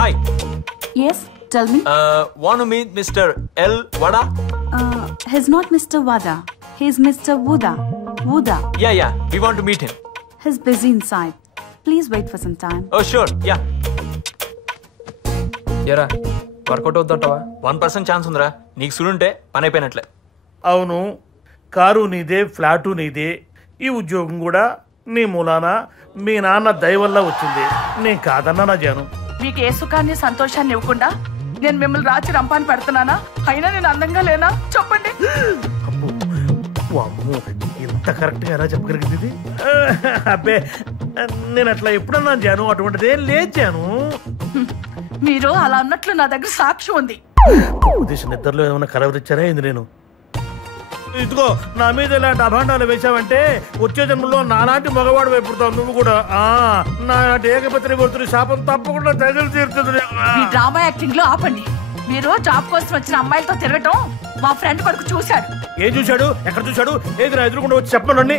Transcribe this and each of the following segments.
Hi. Yes, tell me. Want to meet Mr. L. Wada? He's not Mr. Wada. He's Mr. Wuda. Wuda. Yeah. We want to meet him. He's busy inside. Please wait for some time. Oh, sure. Yeah. ఎరా work out అవుతుంటావా? 1% chance ఉందిరా. నీకు సుడుంటే పని అయిపోయినట్లే. అవును, car నీదే, flat నీదే, ఈ ఉద్యోగం కూడా నీ మూలాన మీ నాన్న దయ వల్ల వచ్చింది. నేను కాదన్నా నా జాను. మీకు ఏ సుఖాన్ని సంతోషాన్ని ఇవ్వకుండా నేను మిమ్మల్ని రాచి రంపాన్ని పెడుతున్నానా? అయినా నేను అందంగా లేనా? చెప్పండి. అమ్మో, ఇంత కరెక్ట్గా ఎలా చెప్పగలిగింది ఇది? అబ్బే, నేను అట్లా ఎప్పుడన్నా జాను, అటువంటిదే లేదు జాను. మీరు అలా అన్నట్లు నా దగ్గర సాక్ష్యం ఉంది. ఉద్దేశం నిద్రలో ఏమైనా కలవరిచ్చారా ఏంది? నేను ఇదిగో నా మీద ఇలాంటి అభాండాలు వేశావంటే వచ్చే జన్మలో నాలాంటి మగవాడు వైపుతావు నువ్వు కూడా. నా ఏకపత్రి పడుతున్న శాపం తప్పకుండా తగిలి తీరుతుంది. మీ డ్రామా యాక్టింగ్ లో ఆపండి. మీరు జాబ్ కోసం వచ్చిన అమ్మాయిలతో తిరగటం మా ఫ్రెండ్ కొడుకు చూశాడు. ఏం చూశాడు? ఎక్కడ చూశాడు? ఏది నా ఎదురుకుండా వచ్చి చెప్పనండి.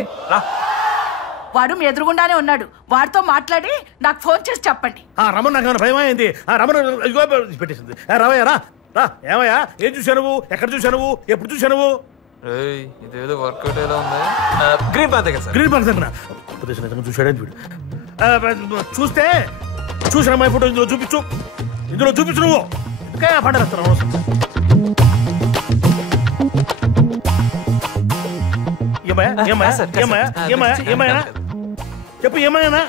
వాడు మీ ఎదురుగుండానే ఉన్నాడు. వాడితో మాట్లాడి నాకు ఫోన్ చేసి చెప్పండి. రమణ, నాకు భయం అయింది. రమణ పెట్టేసింది. రావయ్యా, రా. ఏమయ్యా, ఏం చూశావు నువ్వు? ఎక్కడ చూశావు నువ్వు? ఎప్పుడు చూశావు నువ్వు? ఇదేదో వర్కౌట్ ఎలా ఉంది? గ్రీన్ పార్క్ దగ్గర సార్. గ్రీన్ పార్క్ దగ్గర ఉపదేశం చూశాడని చూడు. చూస్తే చూసిన అమ్మాయి ఫోటో ఇందులో చూపించు. నువ్వు పండగ చెప్పు. ఏమైనా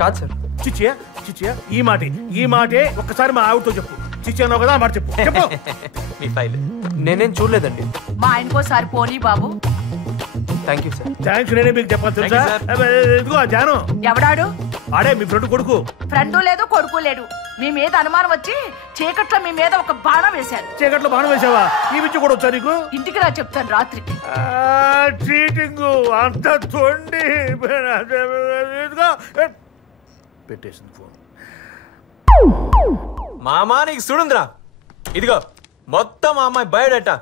కాదు సార్. చిచ్చియా ఈ మాటే ఒక్కసారి మా ఆవిడతో చెప్పు. చిచ్చి అన్నావు కదా, మాట చెప్పు. మీ ఫైల్ నేనేం చూడలేదండి. మా ఆయనకోసారి పోనీ బాబు. Thank you sir. థ్యాంక్స్. నేనే మీకు చెప్పాలి తెలుసా? ఇదిగో జాను. ఎవడాడు? ఆడే మీ ఫ్రెండ్ కొడుకు. ఫ్రెండు లేదు, కొడుకు లేడు. మీ మీద అనుమానం వచ్చి చీకట్లో మీ మీద ఒక బాణం వేశారు. చీకట్లో బాణం వేసావా? ఈ విద్య కూడా వచ్చా నీకు? ఇంటికి రా చెప్తాను రాత్రికి. చీటింగ్ అంత తొండి. పెట్టేసింది ఫోన్. మామా నీకు సుడుందిరా. ఇదిగో మొత్తం మా అమ్మాయి బయోడేటా.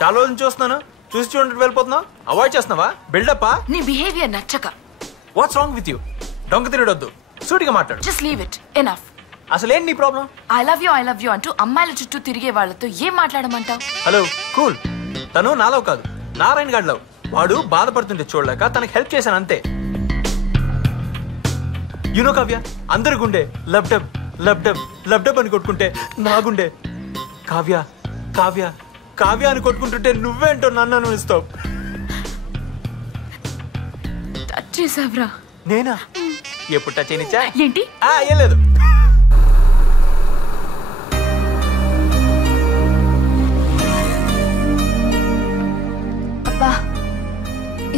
చాలా రోజులు చూస్తున్నాను. చూసి చూడండి వెళ్ళిపోతున్నావు. అవాయిడ్ చేస్తున్నావా? బిల్డప్పా? నీ బిహేవియర్ నచ్చక. What's wrong with you? డొంక తినడొద్దు, సూటిగా మాట్లాడు. Just leave it. ఎనఫ్. అసలు ఏంటి నీ ప్రాబ్లం? ఐ లవ్ యూ అంటూ అమ్మాయిల చుట్టూ తిరిగే వాళ్ళతో ఏం మాట్లాడమంటావు? Hello, cool. తను నాలో కాదు, నారాయణ గాడిలో. వాడు బాధపడుతుంటే చూడలేక తనకి హెల్ప్ చేశాను అంతే. యూనో కావ్య, అందరి గుండె లబ్డబ్ లబ్డబ్ లబ్డబ్ అని కొట్టుకుంటే నా గుండె కావ్య కావ్య కావ్య అని కొట్టుకుంటుంటే నువ్వేంటో నన్ను అనుభవిస్తావు. టచ్ చేసావ్రా? నేనా? ఎప్పుడు టచ్ అయినిచ్చా? ఏంటి? ఏం లేదు. అబ్బా,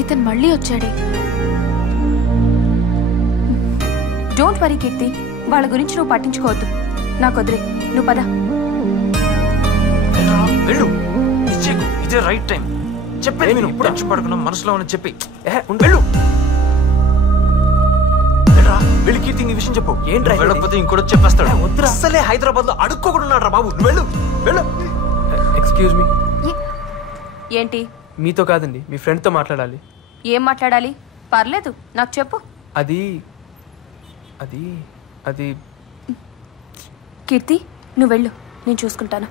ఇతను మళ్ళీ వచ్చాడే. డోంట్ వరీ కీర్తి, వాళ్ళ గురించి నువ్వు పట్టించుకోవద్దు. నాకు వదిలే, నువ్వు పద. వెళ్ళు, ఇదే రైట్ టైం. చెప్పేది నేను ఇప్పుడు టెన్షన్ పడుకున్నా, మనసులో ఉన్న చెప్పి వెళ్ళు. వెళ్ళి కీర్తి నీ విషయం చెప్పు. ఏంటి వెళ్ళకపోతే ఇంకోటి చెప్పేస్తాడు. అసలే హైదరాబాద్ లో అడుక్కోకుండా ఉన్నాడు రా బాబు. వెళ్ళు వెళ్ళు. Excuse me. ఏంటి? మీతో కాదండి, మీ ఫ్రెండ్తో మాట్లాడాలి. ఏం మాట్లాడాలి? పర్లేదు, నాకు చెప్పు. అది అది అది కీర్తి, నువ్వు వెళ్ళు, నేను చూసుకుంటాను.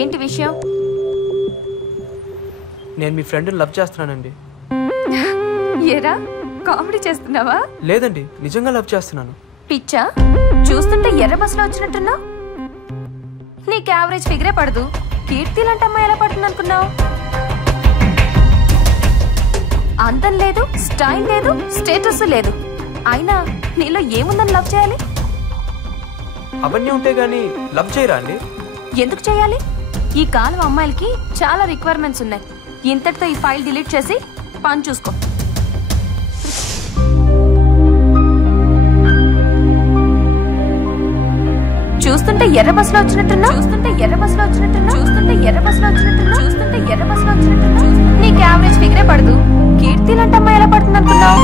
ఏంటి విషయం? నేను మీ ఫ్రెండ్ని లవ్ చేస్తున్నానండి. ఏరా, కామెడీ చేస్తున్నావా? లేదండి, నిజంగా లవ్ చేస్తున్నాను. పిచ్చా? చూస్తుంటే ఎర్ర బస్సులో వచ్చినట్టున్నా. నీకు యావరేజ్ ఫిగరే పడదు. కీర్తి లాంటి అమ్మాయి ఎలా పడుతుంది అనుకున్నావు? అందం లేదు, స్టైల్ లేదు, స్టేటస్ లేదు. అయినా నీలో ఏముందని లవ్ చేయాలి? అవన్నీ ఉంటే గానీ లవ్ చేయరా అండి? ఎందుకు చేయాలి? ఈ కాలం అమ్మాయిలకి చాలా రిక్వైర్మెంట్స్ ఉన్నాయి. ఇంతటితో ఈ ఫైల్ డిలీట్ చేసి పని చూసుకో. చూస్తుంటే ఎర్ర బస్సులో వచ్చినట్టున్నా. చూస్తుంటే ఎర్ర బస్సులో వచ్చినట్టున్నా. చూస్తుంటే ఎర్ర బస్సులో వచ్చినట్టున్నా. చూస్తుంటే ఎర్ర బస్సులో వచ్చినట్టున్నా. నీకు యావరేజ్ ఫిగరే పడదు. కీర్తి లాంటి అమ్మాయి ఎలా పడుతుంది అనుకున్నావు?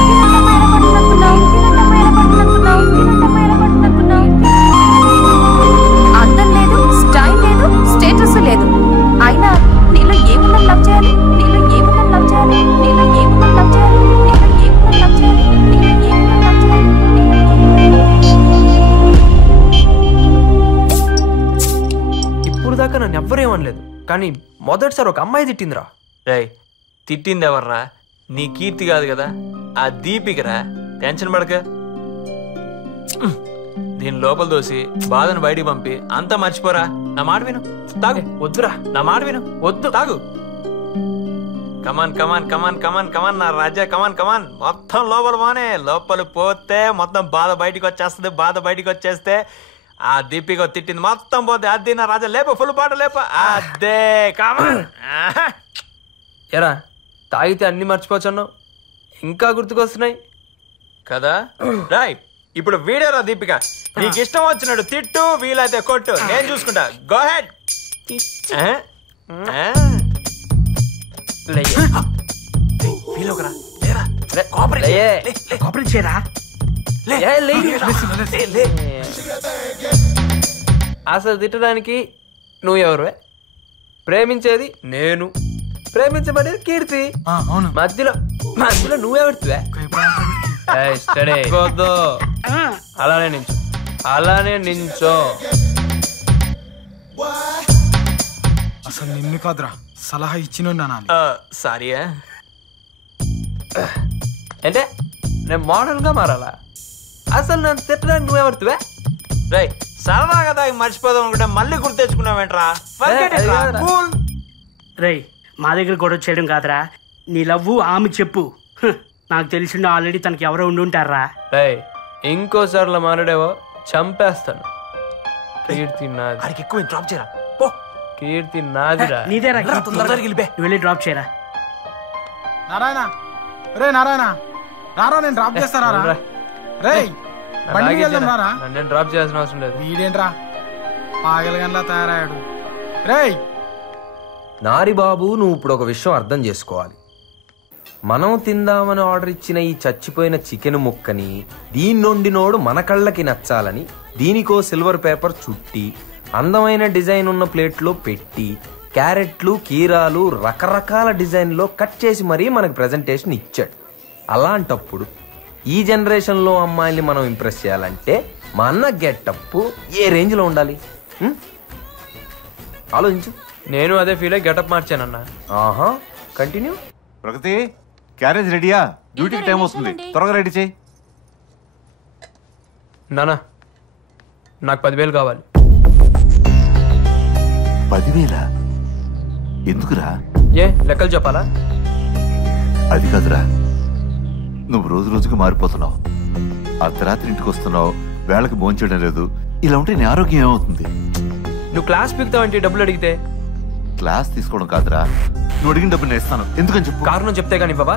అందం లేదు, స్టైల్ లేదు, స్టేటస్ లేదు. అయినా నీలో ఏముందని లవ్ చేయాలి? నీలో ఏముందని లవ్ చేయాలి? నీలో ఏముందని లవ్ చేయాలి? నీలో ఏముందని లవ్ చేయాలి? నీలో ఏముందని లవ్ చేయాలి? ఇప్పుడు దాకా నన్ను ఎవ్వరేమనలేదు, కానీ మొదటిసారి ఒక అమ్మాయి తిట్టిందిరా. రేయ్, తిట్టింది ఎవర్రా? నీ కీర్తి కాదు కదా, ఆ దీపికరా. టెన్షన్ పడక. దీని లోపల దోసి బాధను బయటికి పంపి అంతా మర్చిపోరా. నా మాట విను, తాగు. వద్దురా, నా మాట విను, వద్దు. తాగు. కమాన్ కమాన్ కమాన్ కమాన్ కమాన్ నా రాజా, కమాన్ కమాన్. మొత్తం లోపల పోనే. లోపల పోతే మొత్తం బాధ బయటికి వచ్చేస్తుంది. బాధ బయటికి వచ్చేస్తే ఆ దీపిక తిట్టింది మొత్తం పోతే. అది నా రాజా, లేప ఫుల్ పాట లేప. అదే కమాన్. ఎరా, తాగితే అన్ని మర్చిపోవచ్చున్నావు, ఇంకా గుర్తుకొస్తున్నాయి కదా. రైట్, ఇప్పుడు వీడేరా దీపిక. నీకు ఇష్టం వచ్చినట్టు తిట్టు, వీలైతే కొట్టు, నేను చూసుకుంటా. Go head. అసలు తిట్టడానికి నువ్వు ఎవరువే? ప్రేమించేది నేను, ప్రేమించబడేది కీర్తి. మధ్యలో మధ్యలో నువ్వెవడుతువే? అలానే నించో, అలానే నించో. అసలు నిన్ను కాదురా, సలహా ఇచ్చిన సారీ. అంటే నేను మోడల్ గా మారాలా? అసలు నన్ను తిట్టడానికి నువ్వెవడుతువే? రై, సరదా కదా మర్చిపోదాం అనుకుంటే మళ్ళీ గుర్తు తెచ్చుకున్నావేంట్రా? రేయ్, మా దగ్గర గొడవ చేయడం కాదురా, నీ లవ్వు ఆమె చెప్పు. నాకు తెలిసిండు ఆల్రెడీ తనకి ఎవరో ఉండి ఉంటారా. రేయ్, ఇంకోసారిలో మాట్లాడేవో చంపేస్తాను. కీర్తి నాది. అడిగి ఎక్కువ డ్రాప్ చేయరా. పో. కీర్తి నాదిరా. నీదేరా, తొందరగా వెళ్ళిపే. వెళ్ళి డ్రాప్ చేయరా. నారాయణ, రే నారాయణ రారా, నేను డ్రాప్ చేస్తారా? రేయ్, బండి మీద వెళ్దాం రారా. నేను డ్రాప్ చేయాల్సిన అవసరం లేదు. వీడేంట్రా పాగలగన్లా తయారయ్యాడు. రేయ్ నారి బాబు, నువ్వు ఇప్పుడు ఒక విషయం అర్థం చేసుకోవాలి. మనం తిందామని ఆర్డర్ ఇచ్చిన ఈ చచ్చిపోయిన చికెన్ ముక్కని దీన్నొండినోడు మన కళ్ళకి నచ్చాలని దీనికో సిల్వర్ పేపర్ చుట్టి అందమైన డిజైన్ ఉన్న ప్లేట్లో పెట్టి క్యారెట్లు, కీరాలు రకరకాల డిజైన్లో కట్ చేసి మరీ మనకు ప్రెజెంటేషన్ ఇచ్చాడు. అలాంటప్పుడు ఈ జనరేషన్లో అమ్మాయిల్ని మనం ఇంప్రెస్ చేయాలంటే మన గెటప్ ఏ రేంజ్లో ఉండాలి? ఆలోచించు. నేను అదే ఫీల్ అయ్యి గెటప్ మార్చానన్నా. ఆహా, కంటిన్యూ. ప్రగతి, క్యారేజ్ రెడీయా? డ్యూటీకి టైం వస్తుంది, త్వరగా రెడీ చేయి. నానా, నాకు 10,000 కావాలి. 10,000? ఎందుకురా? ఏ లెక్కలు చెప్పాలా? అది కాదురా, నువ్వు రోజు రోజుకు మారిపోతున్నావు. అర్ధరాత్రి ఇంటికి వస్తున్నావు, వేళకి భోంచేయడం లేదు. ఇలా ఉంటే నీ ఆరోగ్యం ఏమవుతుంది? నువ్వు క్లాస్ పీకుతావంటే డబ్బులు అడిగితే? క్లాస్ తీసుకోవడం కాదురా, నువ్వు అడిగిన డబ్బులు నేను ఇస్తాను. ఎందుకని చెప్పు. కారణం చెప్తే గానీ బాబా.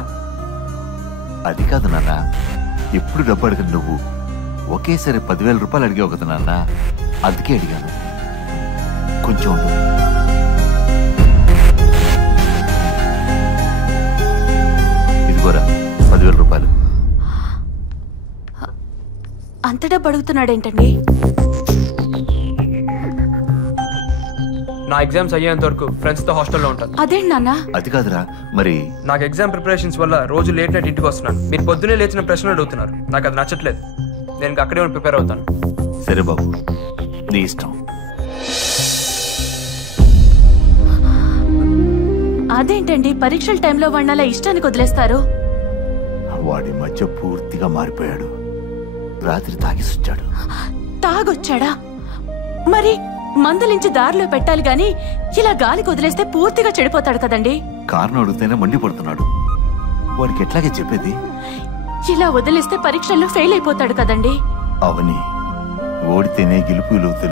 అది కాదు నాన్న, ఎప్పుడు డబ్బు అడగను నువ్వు. ఒకేసారి 10,000 రూపాయలు అడిగావు కదా నాన్న, అందుకే అడిగాను. కొంచెం ఉండు. ఇదిగోరా 10,000 రూపాయలు. అంత డబ్బు అడుగుతున్నాడేంటండి? నా ఎగ్జామ్స్ అయ్యేంత వరకు ఫ్రెండ్స్ తో హాస్టల్లో ఉంటాను. అదేంటి నాన్న? అది కాదురా, మరి నాకు ఎగ్జామ్ ప్రిపరేషన్స్ వల్ల రోజు లేట్ నైట్ ఇంటికి వస్తున్నాను. మీరు పొద్దునే లేచిన ప్రశ్నలు అడుగుతున్నారు, నాకు అది నచ్చట్లేదు. నేను అక్కడే ప్రిపేర్ అవుతాను. సరే బాబు, నీ ఇష్టం. అదేంటండి, పరీక్షల టైంలో వాడిని ఇష్టానికి వదిలేస్తారు? వాడి మధ్య పూర్తిగా మారిపోయాడు. రాత్రి తాగిసొచ్చాడు. తాగొచ్చాడా? మరి మందులించి దారిలో పెట్టాలి గాని ఇలా గాలికి వదిలేస్తే పూర్తిగా చెడిపోతాడు కదండి. కారణం అడిగితేనే మండిపడుతున్నాడు. వాడికి ఎట్లాగే చెప్పేది? ఇలా వదిలేస్తే పరీక్షల్లో ఫెయిల్ అయిపోతాడు కదండి. అవని, ఓడితేనే గెలుపులు